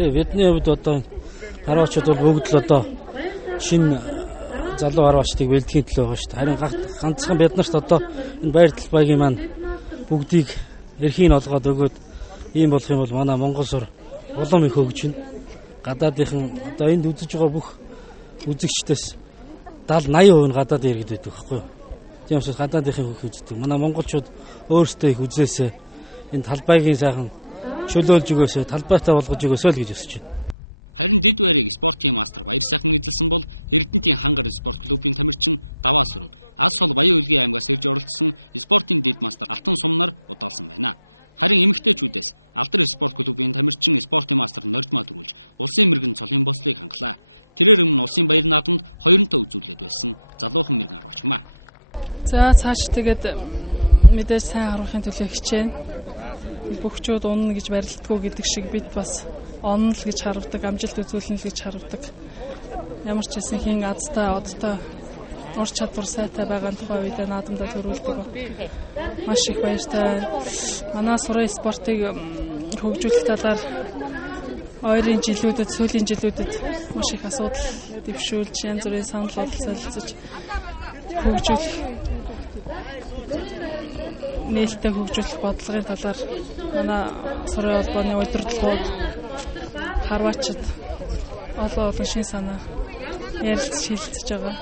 Бидний хувьд одоо гарвачууд бол бүгд л одоо шинэ залуу гарвачдыг бэлтгэхийн төлөө байгаа шүү дээ. Харин ганцхан бид нарт одоо энэ байр талбайгийн маань бүгдийг эрхийг олгоод өгөөд ийм болох юм бол манай Монгол сор улам их хөгжинэ. Гадаадынхан одоо энд үзэж байгаа бүх үзэгчдээс 70-80% нь гадаад иргэд байдаг байхгүй юу? Тийм учраас гадаадынхын хөх үздэг. Манай монголчууд өөрсдөө их үзээсээ энэ талбайгийн сайхан чөлөөлж өгөөсөө талбайтай болгож өгөөсөө л гэж өсөж байна. За цааш тэгээд мэдээж сайн харахын төлөө хичээнэ. Бүгчүүд унна гэж барилдаггүй гэдэг шиг бид бас онно л гэж харвдаг, амжилт үзүүлнэ л гэж харвдаг. Ямар ч хэсэн хин азтай, одтой ур чадвар сайтай байгаа тухай үед наадамдаа төрүүлдэг. Маш их баяртай. Манай сурын спортыг хөгжүүлэх талаар ойрын жилүүдэд, сүүлийн жилүүдэд маш их асуудал дэвшүүлж, янз бүрийн санал бодол солилцож хөгжүүлэх нээлттэй хөгжүүлэх бодлогын талаар манай сурын холбооны удирдлагууд харваачид олон шин санаа ярилцж шилжиж байгаа.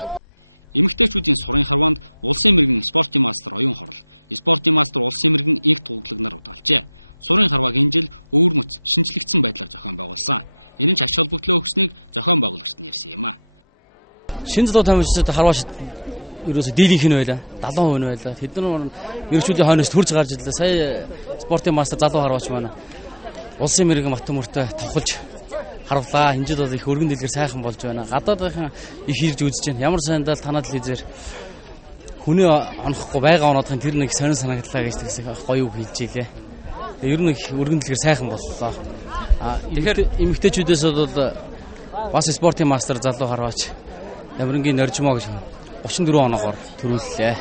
Шинэ залуу тамирчид харваачид ерөөсө дийлийнх нь байлаа. 70% нь байлаа. Тэд нар мэрэгчүүдийн хойноос төрж гарч ирлээ. Сая спортын мастер залуу харваач маань улсын мэрэгэн Батмөртөө товхолж харууллаа. Хинжид бол их өргөн дэлгэр сайхан болж байна. Гадаадынхан их хэрж үзэж байна. Ямар сайндаа танаад л хийзэр хүний онохгүй байгаа оноодын тэр нэг сонир санагдлаа гэж тэгсэх гоё үг хэлж ийлээ. Ер нь их өргөн дэлгэр сайхан боллоо. Тэгэхээр эмэгтэйчүүдээс бол бас спортын мастер залуу харваач Ямрангийн Норжмоо гэж 34 оноогоор төрүүллээ.